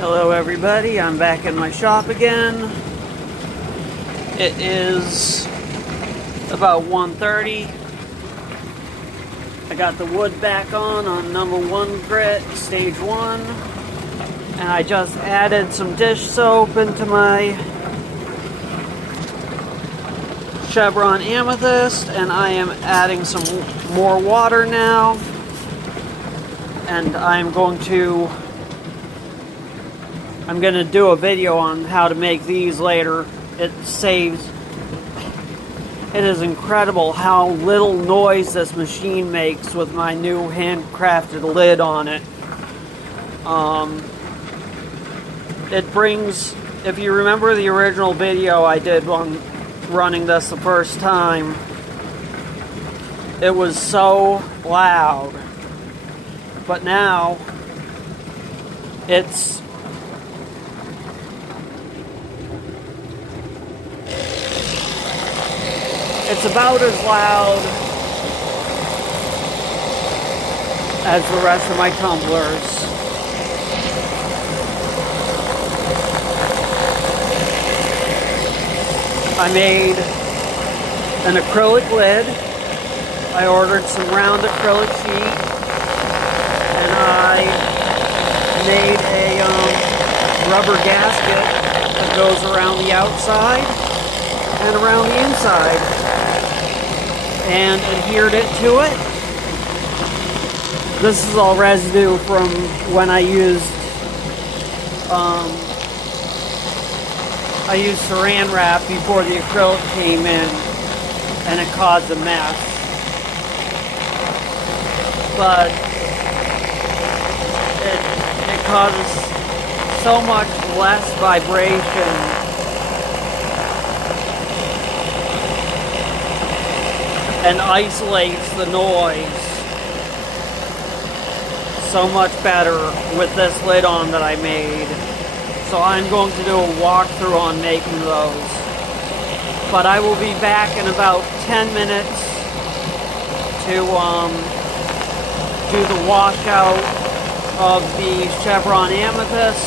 Hello everybody, I'm back in my shop again. It is about 1:30. I got the wood back on number 1 grit, stage 1. And I just added some dish soap into my Chevron Amethyst, and I am adding some more water now. And I'm going to do a video on how to make these later. It is incredible how little noise this machine makes with my new handcrafted lid on it. It brings, if you remember the original video I did on running this the first time, it was so loud. But now, it's about as loud as the rest of my tumblers. I made an acrylic lid. I ordered some round acrylic sheet, and I made a rubber gasket that goes around the outside and around the inside, and adhered it to it. This is all residue from when I used saran wrap before the acrylic came in, and it caused a mess. But it causes so much less vibration and isolates the noise so much better with this lid on that I made. So I'm going to do a walkthrough on making those. But I will be back in about 10 minutes to do the washout of the Chevron Amethyst,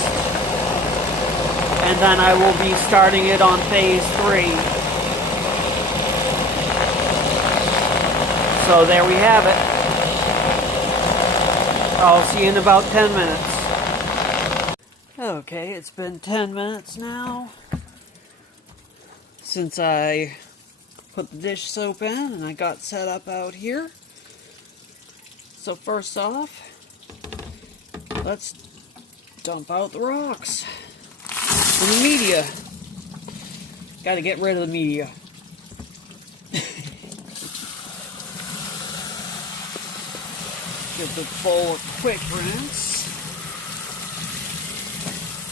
and then I will be starting it on phase 3. So there we have it. I'll see you in about 10 minutes. Okay, it's been 10 minutes now since I put the dish soap in and I got set up out here. So first off, let's dump out the rocks and the media. Gotta get rid of the media. Give the bowl a quick rinse.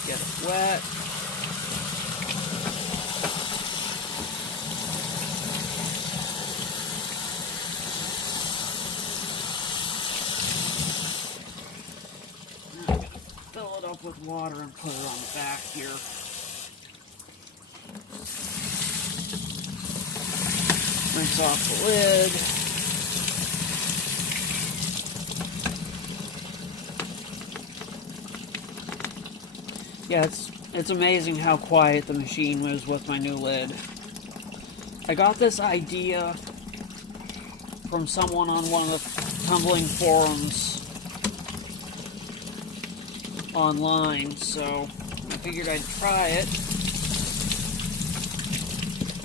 Get it wet. Now I'm going to fill it up with water and put it on the back here. Rinse off the lid. Yeah, it's amazing how quiet the machine was with my new lid. I got this idea from someone on one of the tumbling forums online, so I figured I'd try it,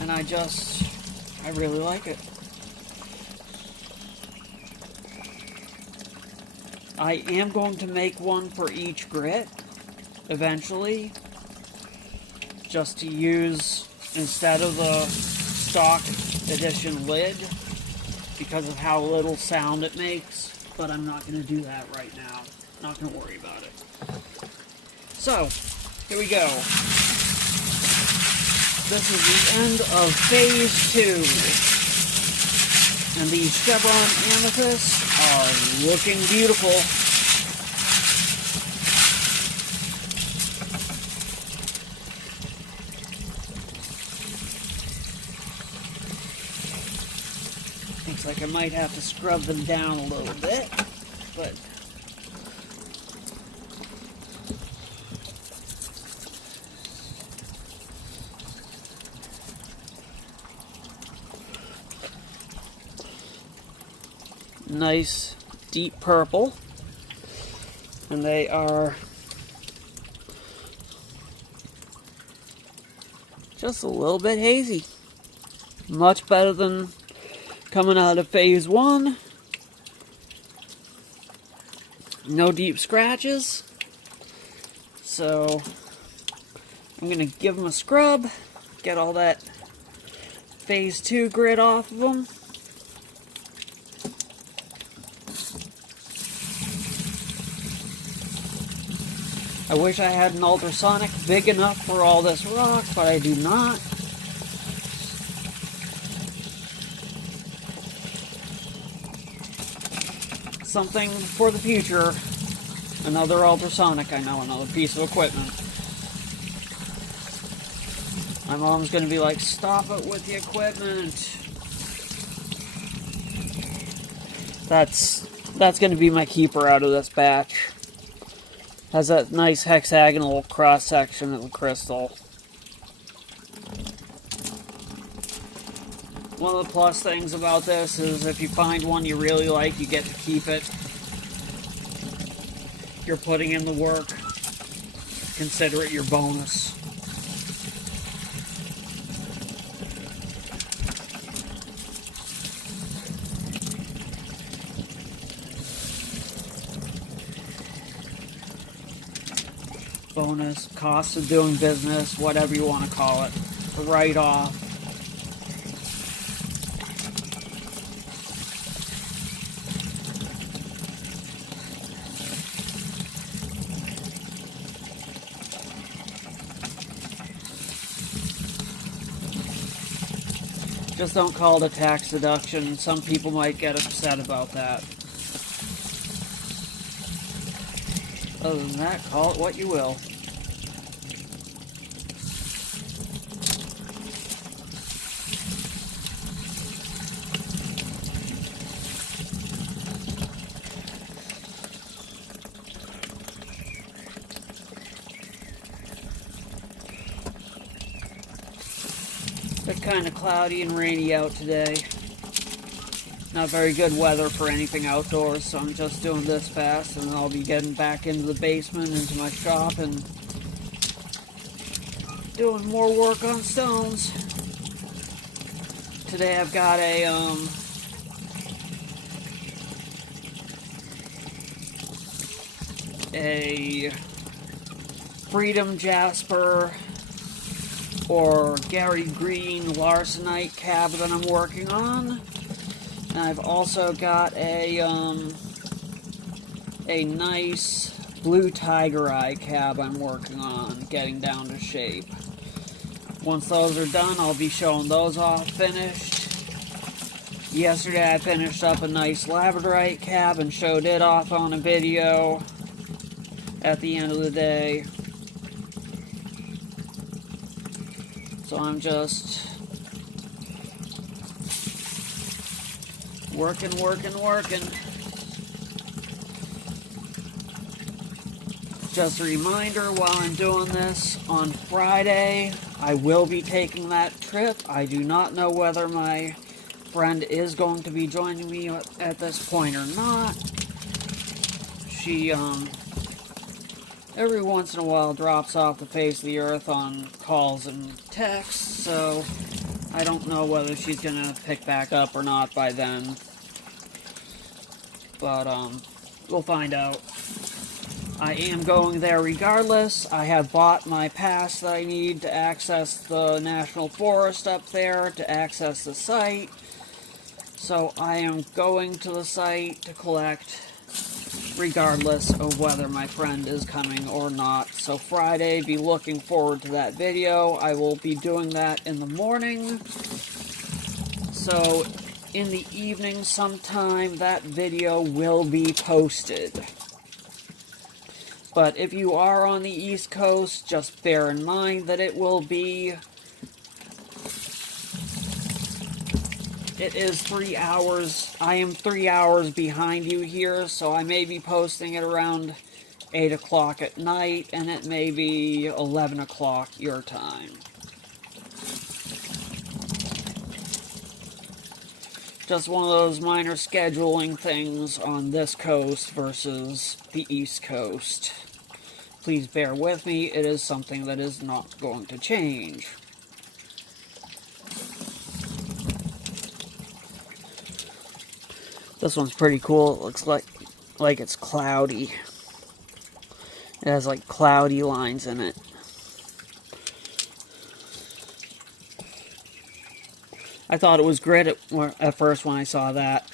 and I really like it. I am going to make one for each grit eventually, just to use instead of the stock edition lid because of how little sound it makes, but I'm not going to do that right now. Not going to worry about it. So, here we go. This is the end of phase 2, and these Chevron Amethysts are looking beautiful. Looks like I might have to scrub them down a little bit, but nice deep purple, and they are just a little bit hazy. Much better than coming out of phase 1. No deep scratches. So I'm going to give them a scrub, get all that phase 2 grit off of them. I wish I had an ultrasonic big enough for all this rock, but I do not. Something for the future. Another ultrasonic, I know, another piece of equipment. My mom's going to be like, stop it with the equipment. That's going to be my keeper out of this batch. Has that nice hexagonal cross section of the crystal. One of the plus things about this is if you find one you really like, you get to keep it. You're putting in the work. Consider it your bonus. Bonus, cost of doing business, whatever you want to call it. A write-off. Just don't call it a tax deduction. Some people might get upset about that. Other than that, call it what you will. It's kind of cloudy and rainy out today. Not very good weather for anything outdoors, so I'm just doing this fast, and then I'll be getting back into the basement, into my shop, and doing more work on stones. Today I've got a Freedom Jasper or Gary Green Larsenite cab that I'm working on. And I've also got a nice Blue Tiger Eye cab I'm working on, getting down to shape. Once those are done, I'll be showing those off finished. Yesterday I finished up a nice Labradorite cab and showed it off on a video at the end of the day. So I'm just working. Just a reminder, while I'm doing this, on Friday, I will be taking that trip. I do not know whether my friend is going to be joining me at this point or not. She, every once in a while drops off the face of the earth on calls and texts, so I don't know whether she's going to pick back up or not by then. But, we'll find out. I am going there regardless. I have bought my pass that I need to access the National Forest up there, to access the site. So I am going to the site to collect, regardless of whether my friend is coming or not. So Friday, be looking forward to that video. I will be doing that in the morning. So in the evening sometime, that video will be posted. But if you are on the East Coast, just bear in mind that it will be... It is 3 hours. I am 3 hours behind you here, so I may be posting it around 8 o'clock at night, and it may be 11 o'clock your time. Just one of those minor scheduling things on this coast versus the East Coast. Please bear with me, it is something that is not going to change. This one's pretty cool. It looks like it's cloudy. It has like cloudy lines in it. I thought it was grit at first when I saw that.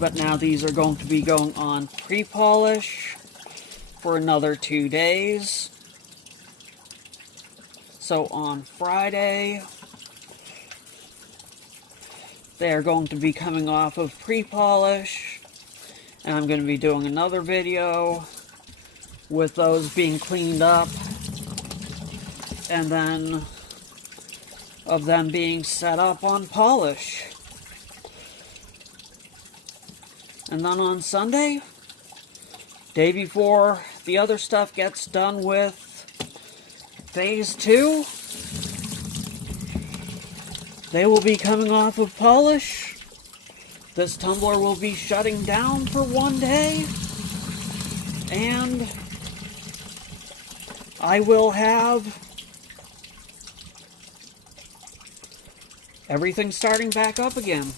But now these are going to be going on pre-polish for another 2 days. So on Friday, they're going to be coming off of pre-polish, and I'm going to be doing another video with those being cleaned up, and then of them being set up on polish. And then on Sunday, day before the other stuff gets done with phase 2, they will be coming off of polish. This tumbler will be shutting down for 1 day, and I will have everything starting back up again.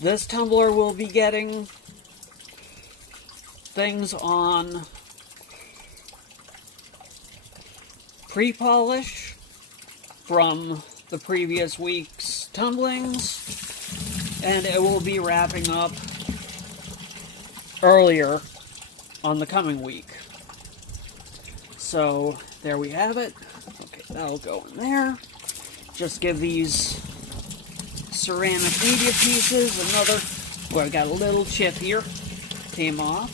This tumbler will be getting things on pre-polish from the previous week's tumblings, and it will be wrapping up earlier on the coming week. So there we have it. Okay, that'll go in there. Just give these ceramic media pieces another. Well, I got a little chip here. Came off.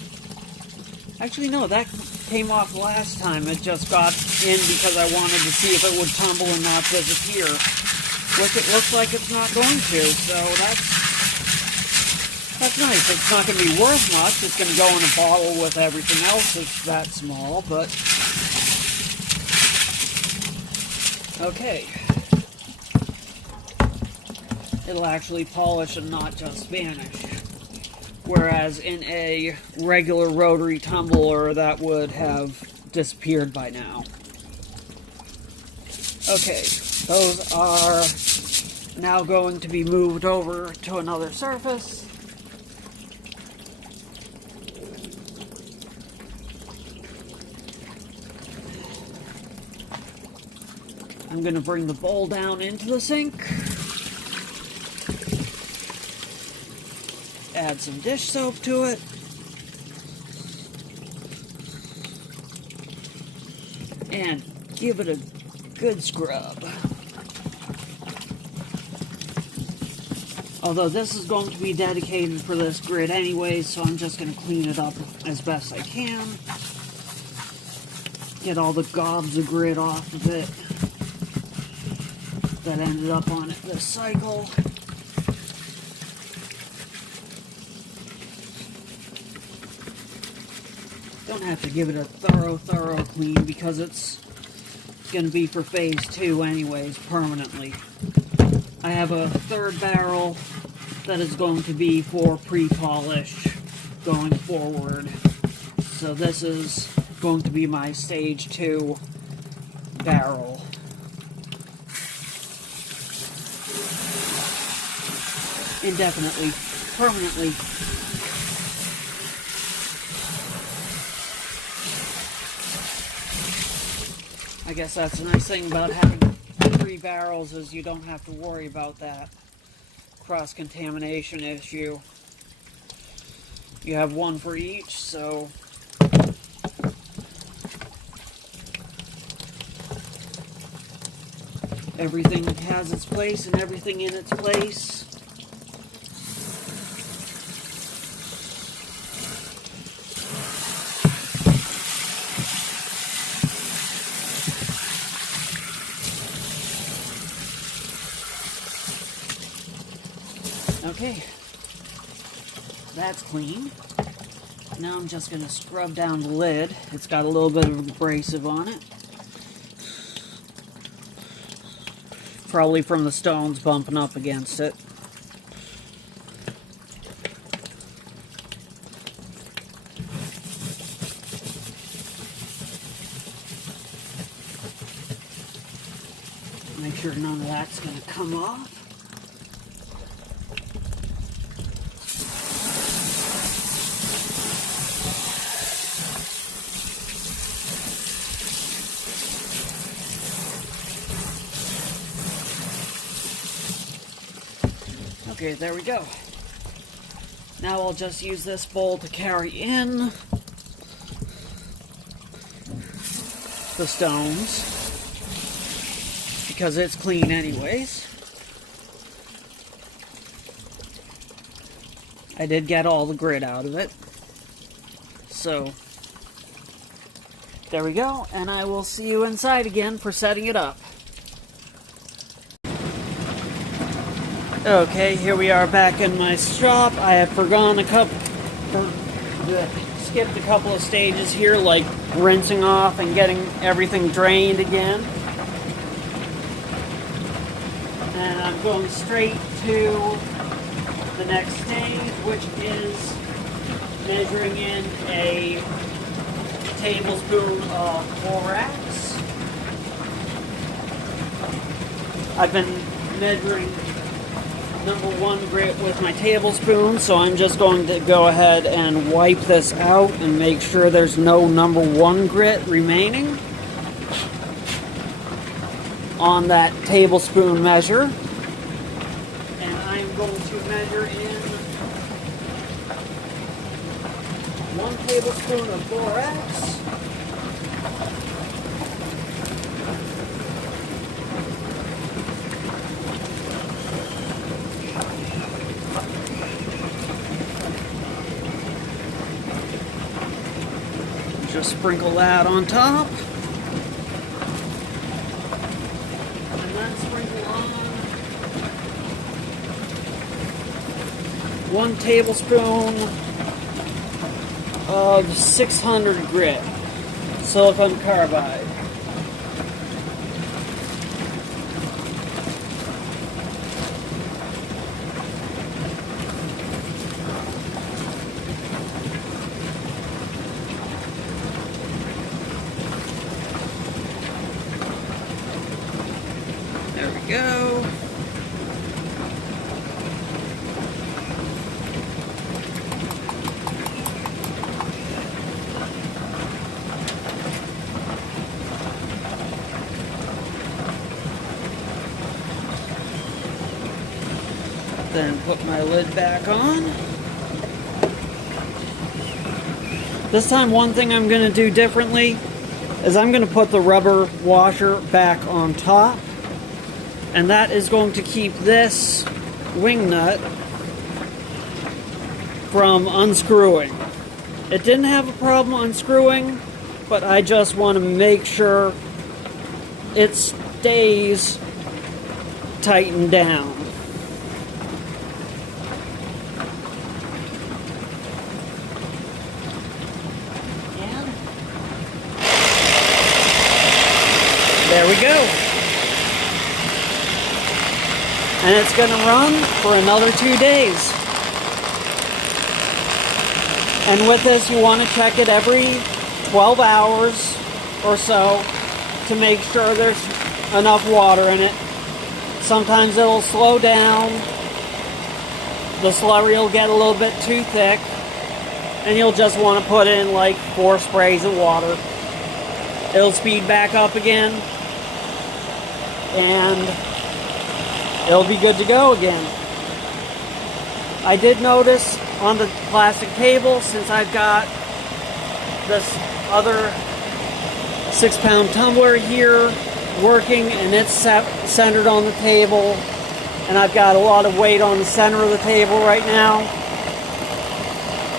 Actually, no, that came off last time. It just got in because I wanted to see if it would tumble and not disappear. Which it looks like it's not going to, so that's nice. It's not going to be worth much. It's going to go in a bottle with everything else. It's that small, but okay. It'll actually polish and not just vanish. Whereas in a regular rotary tumbler, that would have disappeared by now. Okay, those are now going to be moved over to another surface. I'm going to bring the bowl down into the sink. Add some dish soap to it. And give it a good scrub. Although this is going to be dedicated for this grid anyway, so I'm just going to clean it up as best I can. Get all the gobs of grit off of it that ended up on it this cycle. Don't have to give it a thorough clean because it's going to be for phase 2 anyways, permanently. I have a third barrel that is going to be for pre-polish going forward. So this is going to be my stage 2 barrel. Indefinitely, permanently. I guess that's a nice thing about having 3 barrels is you don't have to worry about that cross-contamination issue. You have one for each, so everything has its place and everything in its place. Okay, that's clean. Now I'm just going to scrub down the lid. It's got a little bit of abrasive on it. Probably from the stones bumping up against it. Make sure none of that's going to come off. Okay, there we go. Now I'll just use this bowl to carry in the stones, because it's clean anyways. I did get all the grit out of it. So, there we go, and I will see you inside again for setting it up. Okay, here we are back in my shop. I have skipped a couple of stages here, like rinsing off and getting everything drained again. And I'm going straight to the next stage, which is measuring in a tablespoon of borax. I've been measuring number 1 grit with my tablespoon, so I'm just going to go ahead and wipe this out and make sure there's no number 1 grit remaining on that tablespoon measure. And I'm going to measure in 1 tablespoon of borax. Just sprinkle that on top. And then sprinkle on 1 tablespoon of 600 grit, silicon carbide. Go. Then put my lid back on. This time, one thing I'm going to do differently is I'm going to put the rubber washer back on top. And that is going to keep this wing nut from unscrewing. It didn't have a problem unscrewing, but I just want to make sure it stays tightened down. And there we go. And it's going to run for another 2 days. And with this, you want to check it every 12 hours or so to make sure there's enough water in it. Sometimes it'll slow down. The slurry will get a little bit too thick. And you'll just want to put in like 4 sprays of water. It'll speed back up again. And it'll be good to go again. I did notice on the plastic table, since I've got this other 6-pound tumbler here working and it's centered on the table, and I've got a lot of weight on the center of the table right now.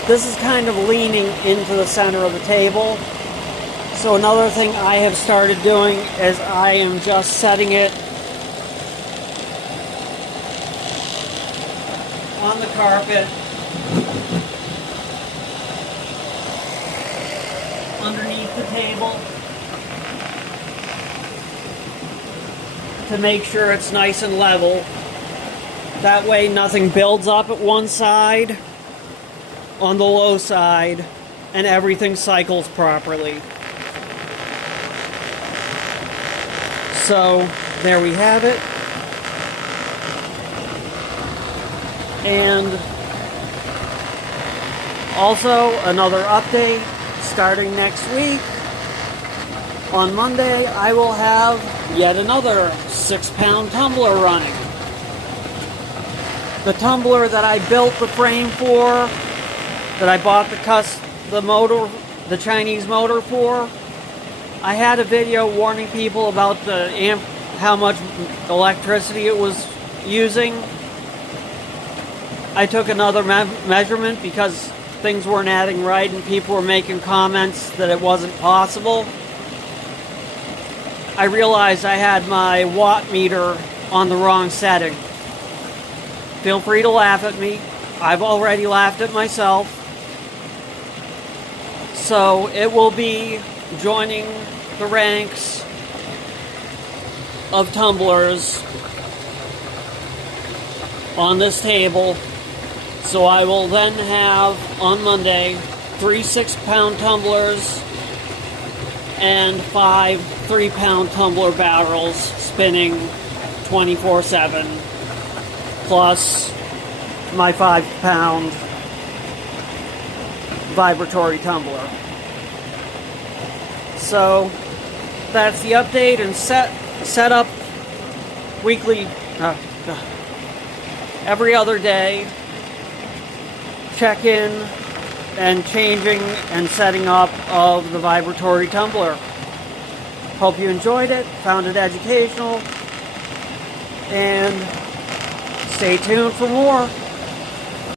This is kind of leaning into the center of the table. So another thing I have started doing is I am just setting it on the carpet, underneath the table, to make sure it's nice and level. That way nothing builds up at one side, on the low side, and everything cycles properly. So, there we have it. And also, another update, starting next week, on Monday, I will have yet another 6-pound tumbler running. The tumbler that I built the frame for, that I bought the Chinese motor for, I had a video warning people about how much electricity it was using. I took another measurement because things weren't adding right and people were making comments that it wasn't possible. I realized I had my watt meter on the wrong setting. Feel free to laugh at me. I've already laughed at myself. So it will be joining the ranks of tumblers on this table. So I will then have, on Monday, 3 6-pound tumblers and 5 3-pound tumbler barrels spinning 24/7, plus my 5-pound vibratory tumbler. So that's the update and set up weekly, every other day. Check-in and changing and setting up of the vibratory tumbler. Hope you enjoyed it, found it educational, and stay tuned for more.